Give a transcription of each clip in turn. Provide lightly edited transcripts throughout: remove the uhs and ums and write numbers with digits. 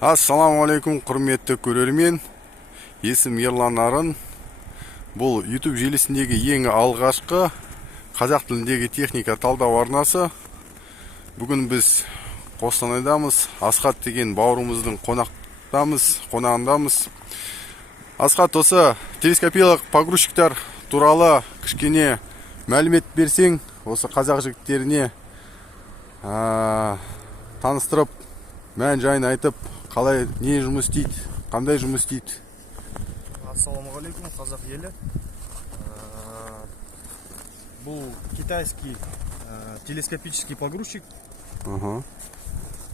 Ассаламу алейкум, құрметті көрермен. Есім Ерлан Арын. Бұл YouTube желісіндегі ең алғашқы қазақ тіліндегі техника талдау арнасы. Бүгін біз Қостанайдамыз. Асхат деген бауырымыздың қонағындамыз. Асхат, осы телескопиялық погрузчиктер туралы кішкене мәлімет берсең, осы қазақ жігіттеріне таныстырып, мән жайын айтып, қалай не жұмыс істейді, қандай жұмыс істейді? Ассаламағалейкум, қазақ елі. Бұл китайский телескопический погрузчик.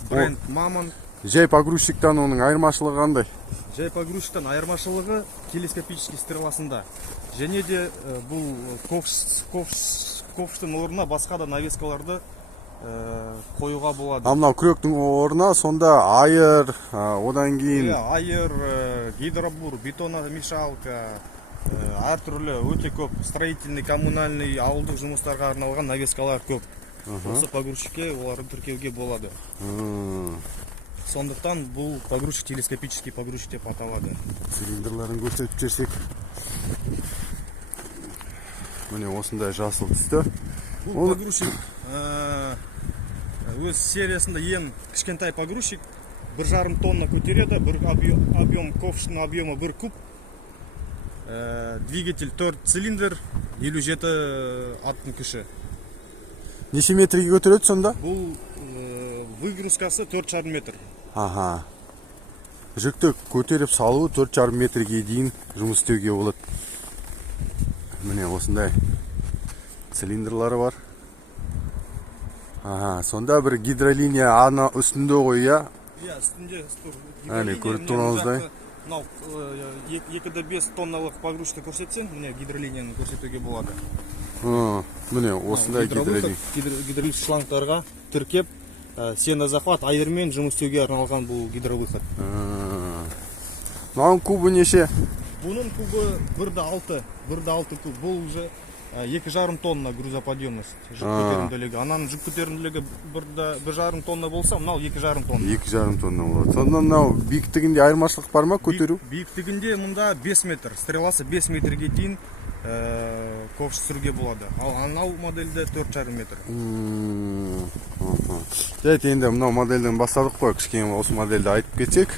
Бренд Мамонт. Жай погрузчиктан оның айырмашылығы қандай? Жай погрузчиктан айырмашылығы телескопический стреласында. Және де бұл ковштың орнына басқа да навескаларды қоюға болады. Мынау күректің орнына сонда айыр, одан кейін айыр, гидробур, бетономешалка, әртүрлі өте көп строительный, коммунальный, ауылдық жұмыстарға арналған навескалар көп. Осы погрузчикке оларды тіркеуге болады. Сондықтан бұл погрузчик телескопический погрузчик деп аталады. Цилиндрларын көрсетіп жерсек. Міне осындай жасыл түсті. Бұл погрузчик өз сериясында ең кішкентай погрузчик, 1,5 тонна көтереді, объем ковштың объемы 1 куб, двигатель 4 цилиндр, 57 аттың күші. Неше метрге көтереді сонда? Бұл выгрузкасы 4,5 метр. Жүкті көтеріп салуы 4,5 метрге дейін жұмыс істеуге болады. Міне осындай цилиндрлары бар. Сонда бір гидролиния ана үстінде ғой, иә? Иә, үстінде көріп тұрғаныңыздай. 2,5 тонналық погрузчикті көрсетсең, міне гидролинияны көрсетуге болады. Міне осындай гидроливтік шлангтарға тіркеп, сенозахват айырмен жұмыс істеуге арналған бұл гидровыход. Мынау кубы неше? Бұның кубы 1,6 куб. Бұл уже 2,5 тонна грузоподъемность, жүк көтерімділігі. Ананың жүк көтерімділігі 1,5 тонна болса, мынау 2,5 тонна. 2,5 тонна болады. Сонда мынау биіктігінде айырмашылық бар ма көтеру? Биіктігінде мұнда 5 метр, стреласы 5 метрге дейін ковш сүруге болады. Ал анау модельде 4,5 метр. Жәйт, енді мынау модельден бастадық қой, кішкене осы модельді айтып кетсек.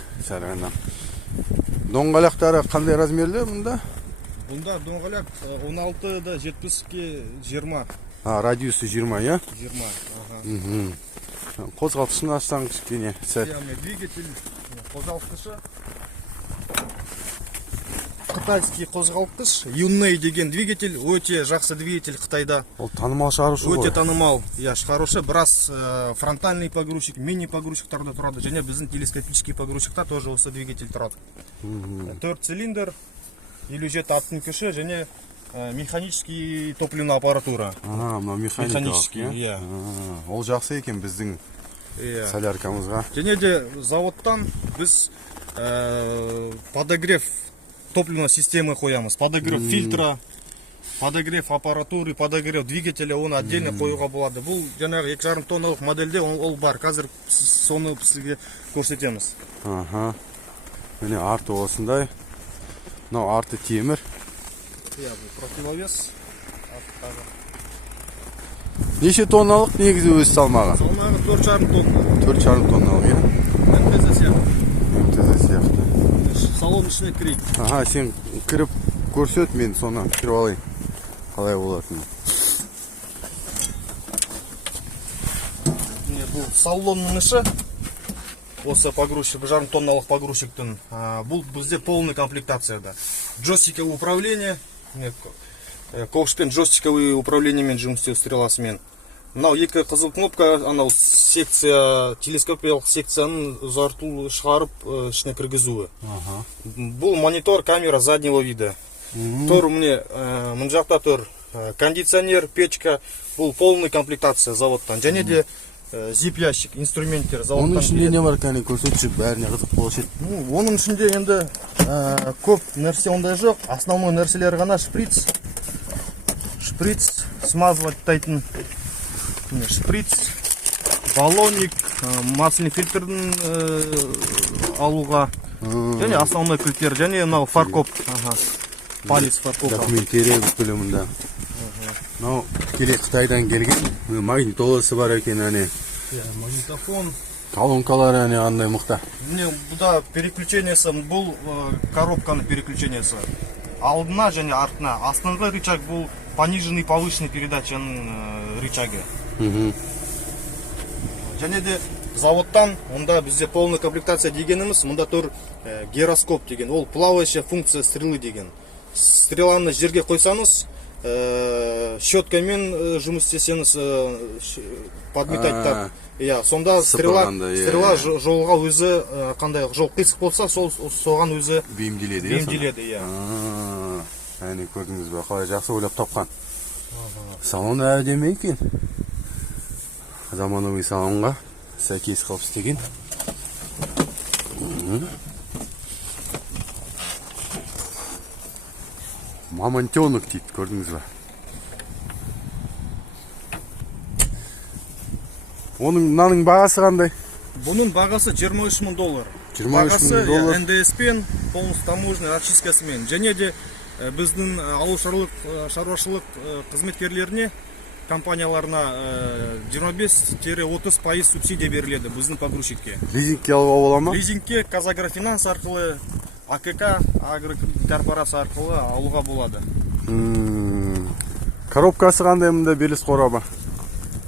Доңғалақтары қандай размерлі мұнда? Бұнда доңғаляк 16-да 70-ке 20. Радиусы 20, я? 20. Қозғалтқышын ашсаң кішкене. Двигатель қозғалтқышы. Қытайский қозғалтқыш. Юнней деген двигатель. Өте жақсы двигатель Қытайда. Ол танымал шығарушы ғой. Өте танымал. Шығарушы. Біраз фронтальный погрузчик, мини погрузчиктарда тұрады. Және біздің телескопический погрузчикта тоже осы двигатель тұрады. 4 цилиндр. 57 аттың күші және механический топливный аппаратура. Механический, иә. Ол жақсы екен біздің соляркамызға. Және де заводтан біз подогрев топливной системы қоямыз. Подогрев фильтра, подогрев аппаратуры, подогрев двигателя, оны отдельно қоюға болады. Бұл жаңағы 2,5 тонналық модельде ол бар. Қазір соны сізге көрсетеміз. Міне арты осындай. Мынау арты темір. Иә, бұл противовес. Неше тонналық негізі өз салмағы? Салмағы 4,5 тонна. 4,5 тонналық, иә? МТЗ сияқты. МТЗ сияқты. Салон ішіне кірейік. Сен кіріп көрсет, мен соны кіріп алайын. Қалай болатын? Бұл салонның іші. Осы погрузчик, 1,5 тонналық погрузчиктің. Бұл бізде полный комплектацияда. Джойстиковый управление, ковшпен джойстиковый управлениемен жұмыс істеу стреласымен. Мынау екі қызыл кнопка, анау секция, телескопиялық секцияның ұзарту шығарып ішіне кіргізуі. Бұл монитор, камера заднего вида. Тұр міне, мұн жақта тұр кондиционер, печка. Бұл полный комплектация заводтан. Және де зип ящик, инструменттер заводтан. Оның ішінде не бар, кәне көрсетші, бәріне қызық болшы. Оның ішінде енді көп нәрсе ондай жоқ. Основной нәрселер ғана шприц, смазываттайтын шприц, баллоник, масляный фильтрдің алуға. Және основной кілттер, және мынау фаркоп. Палец фаркоп. Документтерия бүкілі мұнда. Мынау тікелей Қытайдан келген магнитоласы бар екен, әне. Магнитофон. Колонкалар әне андай мықты. Міне бұда переключениесі, бұл коробканы переключениесі. Алдына және артына. Астыңғы рычаг бұл пониженный повышенный передачаның рычагы. Және де заводтан, онда бізде полная комплектация дегеніміз, мұнда тұр гироскоп деген. Ол плавающая функция стрелы деген. Стреланы жерге қойсаңыз, щеткамен жұмыс істесеңіз, подметать. Сонда стрела жолға өзі, қандай жол қисық болса, соған өзі бейімделеді. Әне көрдіңіз бе, қалай жақсы ойлап тапқан. Салон әдемі екен. Заманауи салонға сәйкес қылып істеген. Мамонтенок дейді, көрдіңіз бе. Оның бағасы қандай? Бұның бағасы $23,000. 23 Бағасы $23,000. НДС-пен, полностью таможенный расчискасымен. Және де біздің ауыл шаруашылық қызметкерлеріне, компанияларына 25-30% субсидия беріледі біздің погрузчикке. Лизингке алуға бола ма? Лизингке Казагрофинанс арқылы, АКК агрокорпорация арқылы алуға болады. Коробкасы қандай мұнда белес қораба?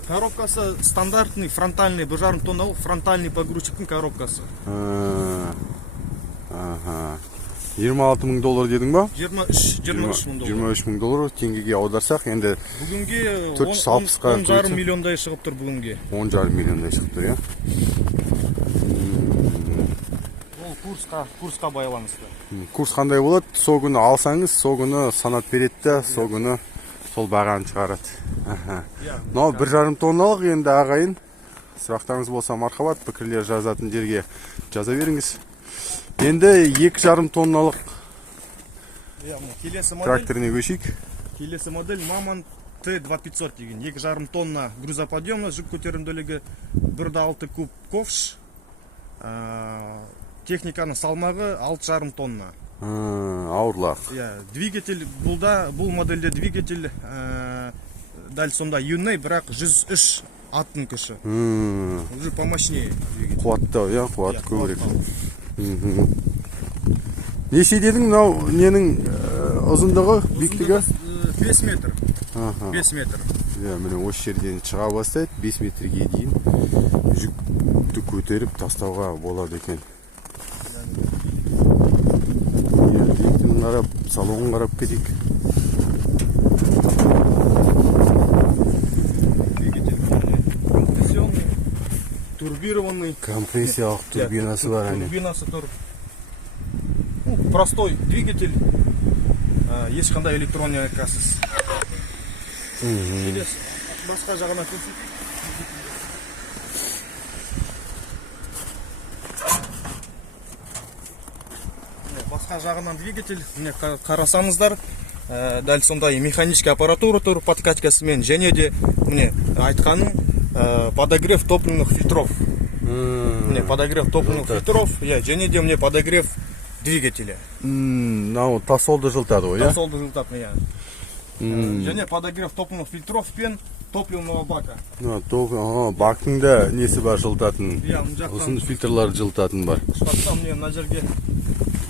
Коробкасы стандартный, фронтальный, 1,5 тонналық фронтальный погрузчиктің коробкасы. $26,000 дедің ба? $23,000. Теңгеге аударсақ, енді бүгінге 460 миллиондай шығып тұр бүгінге. 10,5 миллиондай шығып тұр, Ол курсқа байланысты. Курс қандай болады? Сол күні алсаңыз, сол күні санат береді, сол күні сол бағаны шығарады. Мынау 1,5 тонналық, енді ағайын. Сұрақтарыңыз болса мархабат, пікірлер жазатын жерге жаза беріңіз. Енді 2,5 тонналық тракторіне көшейік. Келесі модель Мамон Т-2500 деген. 2,5 тонна грузоподъемный, жүк көтерімділігі 1,6 куб ковш. Техниканың салмағы 6,5 тонна. Ауырлақ. Двигатель, бұл модельде двигатель дәл сонда юнный, бірақ 103 аттың күші. Уже помощнее. Қуатты, қуат көбірек. Неше дедің, мынау ненің ұзындығы, биіктігі? 5 метр. 5 метр. Міне осы жерден шыға бастайды, 5 метрге дейін жүкті көтеріп тастауға болады екен. Қарап, салонын қарап кетейік. Турбированный. Компрессиялық турбинасы бар. Турбинасы тұр. Простой двигатель. Ешқандай электроникасыз. Басқа жағына көрсетейік. Басқа жағынан двигатель, міне қарасаңыздар, дәл сондай механический аппаратура тұр подкачкасымен, және де міне айтқаным подогрев топливных фильтров. Міне подогрев топливных фильтров, және де міне подогрев двигателя. Мынау тасолды жылтады ғой, Тасолды жылтады, және подогрев топливных фильтров пен топливного бака. Бактың да несі бар жылтатын? Ұсын фильтрлар жылтатын бар. Штаттан міне мына жерге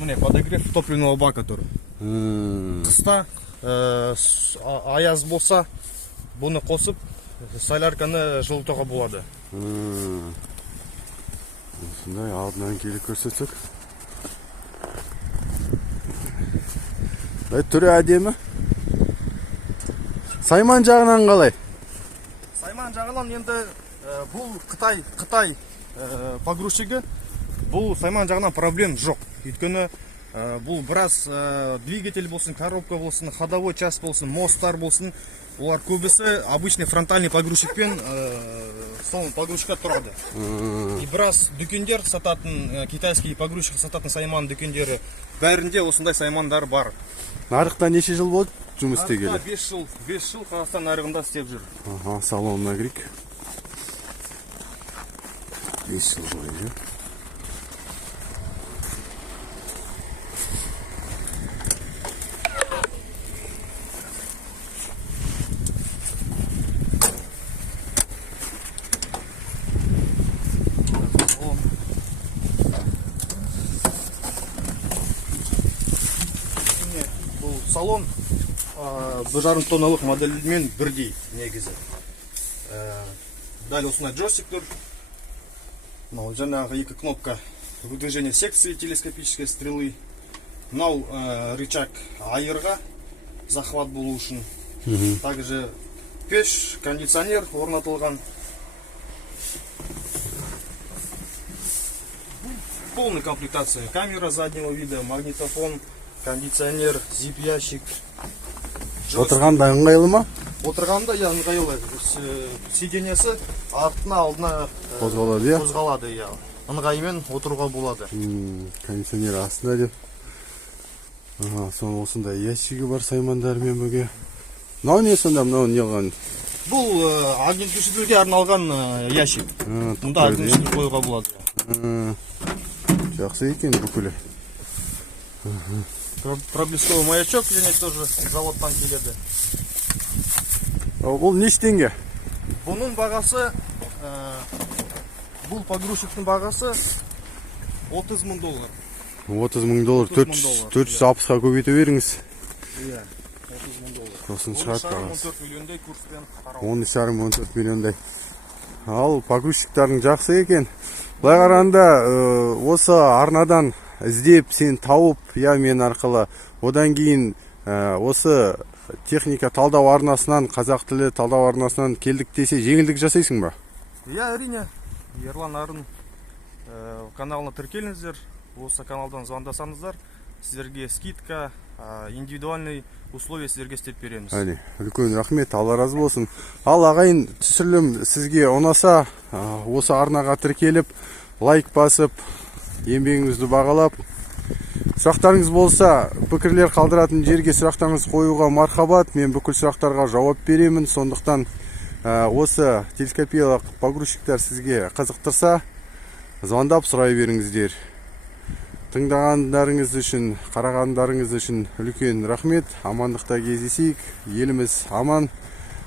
міне подогрев топливного бака тұр. Қыста аяз болса, бұны қосып, солярканы жылытуға болады. Осындай алдынан келіп көрсетсек. Түрі әдемі. Сайман жағынан қалай? Сайман жағынан енді бұл Қытай погрузчигі, бұл Сайман жағынан проблем жоқ. Өйткені бұл біраз двигатель болсын, коробка болсын, ходовой часть болсын, мосттар болсын, олар көбісі обычный фронтальный погрузчикпен сол погрузчикка тұрады. И біраз дүкендер сататын, китайский погрузчик сататын Сайман дүкендері, бәрінде осындай Саймандар бар. Нарықта неше жыл болды жұмыс істегелі? Нарықта 5 жыл Қазақстан нарығында істеп жүр. Салонына кірейік. 5 жыл бойы. салон 1,5 тонналық моделімен бірдей негізі. Дәл осындай джойстик тұр. Мынау жаңағы екі кнопка выдвижения секции телескопической стрелы. Мынау рычаг айырға захват болу үшін. Также пеш, кондиционер орнатылған. Полная комплектация. Камера заднего вида, магнитофон, кондиционер, zip-ящик. Отырғанда ыңғайлы ма? Отырғанда я ыңғайлы. Сиденьесі артына алдына Қозғалады, иә? қозғалады, я. Ыңғаймен отыруға болады. Кондиционер астында деп. Соны осындай ящигі бар саймандармен бүге. Мынау не сонда, мынау не алған? Бұл агенттушілерге арналған ящик. Мұнда агенттушілер қоюға болады. Жақсы екен бүкілі. Проблесковый маячок және тоже заводтан келеді. Бұл неше теңге? Бұның бағасы, бұл погрузчиктің бағасы $30,000. $30,000. 460-ға көбейте беріңіз. Иә, $30,000. Сосын шығат бағасы. 14 миллиондай курспен қарау. 13,5-14 миллиондай. Ал погрузчиктардың жақсы екен. Былай қарағанда, осы арнадан іздеп сен тауып, я мен арқылы, одан кейін осы техника талдау арнасынан, қазақ тілі талдау арнасынан келдік десе жеңілдік жасайсың ба? Я, әрине, Ерлан Арын каналына тіркеліңіздер. Осы каналдан звондасаңыздар, сіздерге скидка, индивидуальный условия сіздерге істеп береміз. Әне, үлкен рахмет, Алла разы болсын. Ал ағайын, түсірілім сізге ұнаса, осы арнаға тіркеліп, лайк басып, еңбегіңізді бағалап, сұрақтарыңыз болса, пікірлер қалдыратын жерге сұрақтарыңыз қоюға мархабат. Мен бүкіл сұрақтарға жауап беремін. Сондықтан осы телескопиялық погрузчиктер сізге қызықтырса, звондап сұрай беріңіздер. Тыңдағандарыңыз үшін, қарағандарыңыз үшін үлкен рахмет. Амандықта кездесейік. Еліміз аман,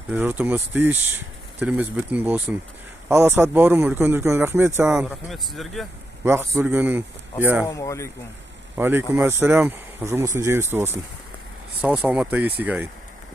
жұртымыз тиыш, тіліміз бүтін болсын. Ал Асхат бауырым, үлкен рахмет саған. Рахмет сіздерге. Уақыт бөлгенің. Ассаламу алейкум. Алейкум ассалям. Жұмысын жемісті болсын. Сау саламатта кездесейік ағайын.